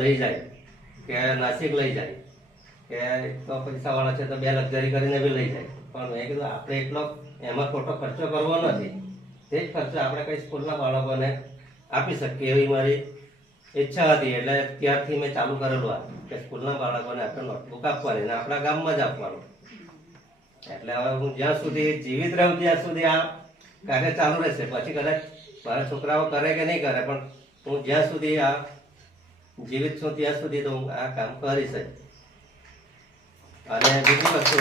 લઈ જાય કે નાસિક લઈ જાય કે તો પૈસાવાળા છે તો 2 લક્ઝરી કરીને બી લઈ જાય, પણ મેં કીધું આપણે એટલો એમાં ખોટો ખર્ચો કરવો નથી. તે જ ખર્ચો આપણે કઈ સ્કૂલના બાળકોને આપી શકીએ એવી મારી ઈચ્છા હતી. એટલે ત્યારથી મેં ચાલુ કરેલું આ કે સ્કૂલના બાળકોને આપણે નોટબુક આપવાની ને આપણા ગામમાં જ આપવાનું. એટલે હવે હું જ્યાં સુધી જીવિત રહું ત્યાં સુધી આ કાર્ય ચાલુ રહેશે. પછી કદાચ મારા છોકરાઓ કરે કે નહીં કરે, પણ હું જ્યાં સુધી આ જીવિત છું ત્યાં સુધી તો હું આ કામ કરીશ. અને બીજી વસ્તુ,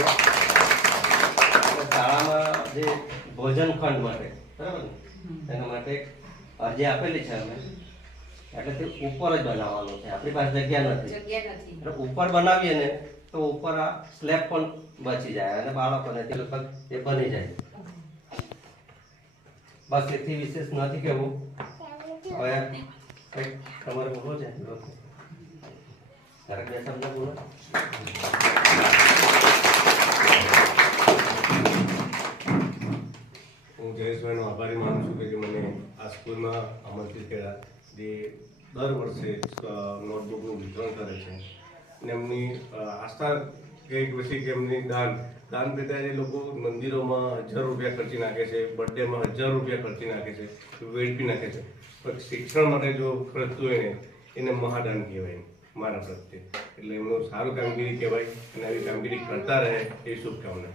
શાળામાં જે ભોજન ખંડ માટે બરાબર ને, એના માટે અરજી આપેલી છે અમે. એટલે તે ઉપર જ બનાવવાનું છે, આપણી પાસે જગ્યા નથી. એટલે ઉપર બનાવીએ ને તો ઉપર આ સ્લેબ પણ બચી જાય અને બાળકોને તે લગભગ એ બની જાય. બસ એથી વિશેષ નથી કેવું. હવે કંઈક તમારે બોલો છે? તારે બે શબ્દ બોલો. હું જયેશભાઈનો આભારી માનું છું કે મને આ સ્કૂલમાં આમંત્રિત કર્યા, જે દર વર્ષે નોટબુકનું વિતરણ કરે છે. અને એમની આસ્થા કંઈક પછી કે એમની દાન પેટા એ લોકો મંદિરોમાં 1000 રૂપિયા ખર્ચી નાખે છે, બર્થડેમાં 1000 રૂપિયા ખર્ચી નાખે છે, વેડપી નાખે છે. પણ શિક્ષણ માટે જો ખર્ચતું હોય ને એને મહાદાન કહેવાય મારા પ્રત્યે. એટલે એમનું સારું કામગીરી કહેવાય અને આવી કામગીરી કરતા રહે એ શુભકામના.